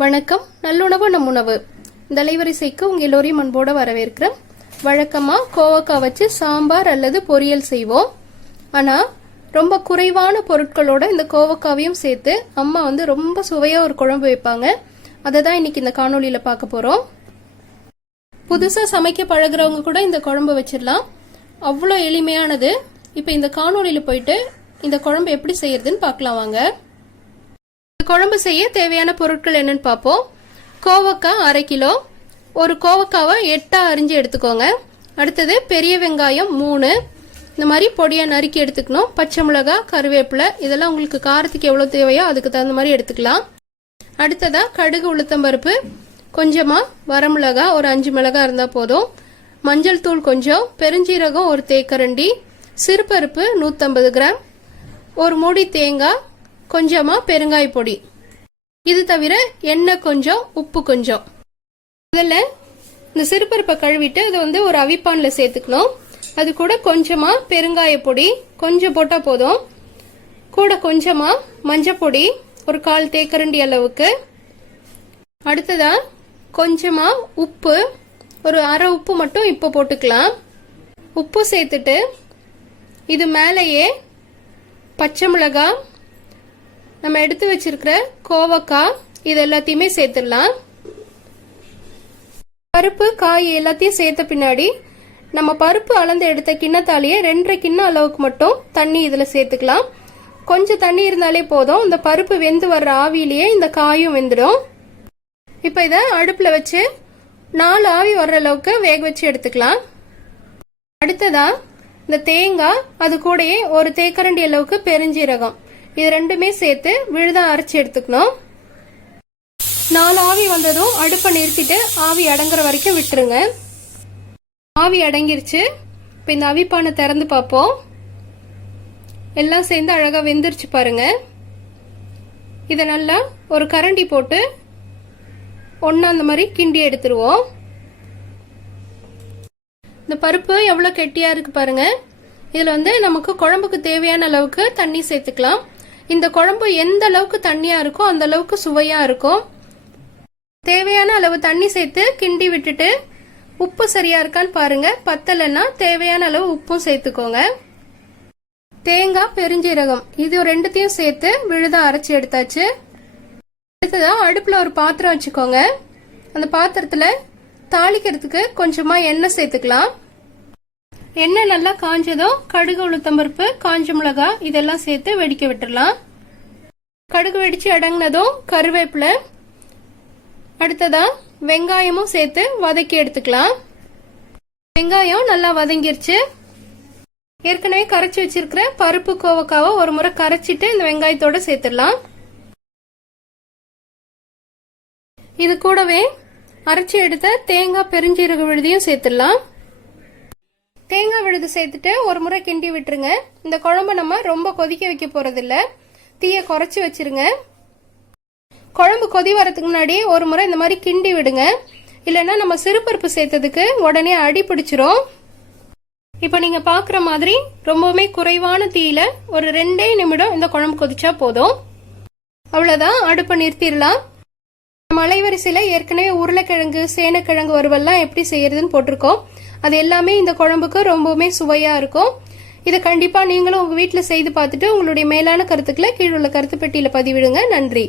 வணக்கம். நல்லுணவு நம் உணவு இந்த அலைவரிசைக்கு உங்க எல்லோரையும் அன்போட வரவேற்கிறேன். வழக்கமா கோவக்காய் வச்சு சாம்பார் அல்லது பொரியல் செய்வோம். ஆனா ரொம்ப குறைவான பொருட்களோட இந்த கோவக்காவையும் சேர்த்து அம்மா ரொம்ப சுவையா ஒரு குழம்பு வைப்பாங்க. அதை தான் இன்னைக்கு இந்த காணொலியில பார்க்க போறோம். புதுசா சமைக்க பழகுறவங்க கூட இந்த குழம்பு வச்சிடலாம். அவ்வளோ எளிமையானது. இப்ப இந்த காணொலியில போயிட்டு இந்த குழம்பு எப்படி செய்யறதுன்னு பார்க்கலாம் வாங்க. குழம்பு செய்ய தேவையான பொருட்கள் என்னன்னு பார்ப்போம். கோவக்காய் 1/2 கிலோ, ஒரு கோவக்காவை 8 அரிஞ்சு எடுத்துக்கோங்க. அடுத்தது பெரிய வெங்காயம் 3 இந்த மாதிரி பொடியா நறுக்கி எடுத்துக்கணும். பச்சை மிளகாய், கருவேப்பிலை இதெல்லாம் உங்களுக்கு காரத்துக்கு எவ்வளவு தேவையோ அதுக்கு தகுந்த மாதிரி எடுத்துக்கலாம். அடுத்ததா கடுகு, உளுத்தம்பருப்பு கொஞ்சமா, வரமிளகாய் ஒரு 5 மிளகாய் இருந்தா போதும், மஞ்சள் தூள் கொஞ்சம், பெருஞ்சீரகம் ஒரு தேக்கரண்டி, சிறுபருப்பு 150 கிராம், ஒரு மூடி தேங்காய், கொஞ்சமா பெருங்காய பொடி. இது தவிர எண்ணெய் கொஞ்சம், உப்பு கொஞ்சம். முதல்ல இந்த சிறுபருப்பை கழுவிட்டு இதை ஒரு அவிப்பான்ல சேர்த்துக்கணும். அது கூட கொஞ்சமா பெருங்காய பொடி கொஞ்சம் போட்டா போதும். கூட கொஞ்சமா மஞ்சள் பொடி ஒரு 1/4 தேக்கரண்டி அளவுக்கு. அடுத்ததா கொஞ்சமா உப்பு, ஒரு அரை உப்பு மட்டும் இப்ப போட்டுக்கலாம். உப்பு சேர்த்துட்டு இது மேலேயே பச்சை மிளகாய், நம்ம எடுத்து வச்சிருக்கிற கோவக்காய் இது எல்லாத்தையுமே சேர்த்துடலாம். பருப்பு காய் எல்லாத்தையும் சேர்த்த பின்னாடி நம்ம பருப்பு அளந்து எடுத்த கிண்ணத்தாலேயே 2.5 கிண்ணம் அளவுக்கு மட்டும் தண்ணி இதுல சேர்த்துக்கலாம். கொஞ்சம் தண்ணி இருந்தாலே போதும். இந்த பருப்பு வெந்து வர்ற ஆவியிலேயே இந்த காயும் வெந்துடும். இப்ப இத அடுப்புல வச்சு 4 ஆவி வர்ற அளவுக்கு வேக வச்சு எடுத்துக்கலாம். அடுத்ததா இந்த தேங்காய், அது கூடயே ஒரு தேக்கரண்டி அளவுக்கு பெருஞ்சீரகம், இது ரெண்டுமே சேர்த்து விழுதா அரைச்சி எடுத்துக்கணும். 4 ஆவி வந்ததும் அடுப்பை நிறுத்திட்டு ஆவி அடங்குற வரைக்கும் விட்டுருங்க. ஆவி அடங்கிருச்சு. இப்ப இந்த அவிப்பானை திறந்து பார்ப்போம். எல்லாம் சேர்ந்து அழகா வெந்துருச்சு பாருங்க. இத நல்லா ஒரு கரண்டி போட்டு ஒன்னா அந்த மாதிரி கிண்டி எடுத்துருவோம். இந்த பருப்பு எவ்வளவு கெட்டியா இருக்கு பாருங்க. இதுல நமக்கு குழம்புக்கு தேவையான அளவுக்கு தண்ணி சேர்த்துக்கலாம். இந்த குழம்பு எந்த அளவுக்கு தண்ணியா இருக்கோ அந்த அளவுக்கு சுவையா இருக்கும். தேவையான அளவு தண்ணி சேர்த்து கிண்டி விட்டுட்டு உப்பு சரியா இருக்கான்னு பாருங்க. பத்தலைன்னா தேவையான அளவு உப்பும் சேர்த்துக்கோங்க. தேங்காய், பெருஞ்சீரகம் இது ரெண்டுத்தையும் சேர்த்து விழுதா அரைச்சி எடுத்தாச்சு. அடுத்ததா அடுப்புல ஒரு பாத்திரம் வச்சுக்கோங்க. அந்த பாத்திரத்துல தாளிக்கிறதுக்கு கொஞ்சமா எண்ணெய் சேர்த்துக்கலாம். எண்ணெய் நல்லா காஞ்சதும் கடுகு, உளுத்தம்பருப்பு, காஞ்ச மிளகாய் இதெல்லாம் சேர்த்து வெடிக்க விட்டுடலாம். கடுகு வெடிச்சு அடங்கினதும் கருவேப்பிலை, அடுத்ததா வெங்காயமும் சேர்த்து வதக்கி எடுத்துக்கலாம். வெங்காயம் நல்லா வதங்கிருச்சு. ஏற்கனவே கரைச்சி வச்சிருக்கிற பருப்பு கோவக்காவை ஒரு முறை கரைச்சிட்டு இந்த வெங்காயத்தோட சேர்த்துடலாம். இது கூடவே அரைச்சி எடுத்த தேங்காய், பெருஞ்சீரக விழுதியும் சேர்த்துடலாம். தேங்காய் விழுது சேர்த்துட்டு ஒரு முறை கிண்டி விட்டுருங்க. இந்த குழம்பு நம்ம ரொம்ப கொதிக்க வைக்க போறது இல்ல, தீய குறைச்சி வச்சிருங்க. குழம்பு கொதி வரதுக்கு முன்னாடி ஒரு முறை இந்த மாதிரி கிண்டி விடுங்க. இல்லைன்னா நம்ம சிறுபருப்பு சேர்த்ததுக்கு உடனே அடி பிடிச்சிரும். இப்ப நீங்க பாக்குற மாதிரி ரொம்பவுமே குறைவான தீயில ஒரு 2 நிமிடம் இந்த குழம்பு கொதிச்சா போதும். அவ்வளவுதான், அடுப்பை நிறுத்திடலாம். நம்ம அலைவரிசையில ஏற்கனவே உருளைக்கிழங்கு, சேனக்கிழங்கு வறுவல்லாம் எப்படி செய்யறதுன்னு போட்டிருக்கோம். அது எல்லாமே இந்த குழம்புக்கு ரொம்பவுமே சுவையா இருக்கும். இதை கண்டிப்பா நீங்களும் உங்க வீட்டுல செய்து பார்த்துட்டு உங்களுடைய மேலான கருத்துக்களை கீழே உள்ள கருத்து பெட்டியில பதிவிடுங்க. நன்றி.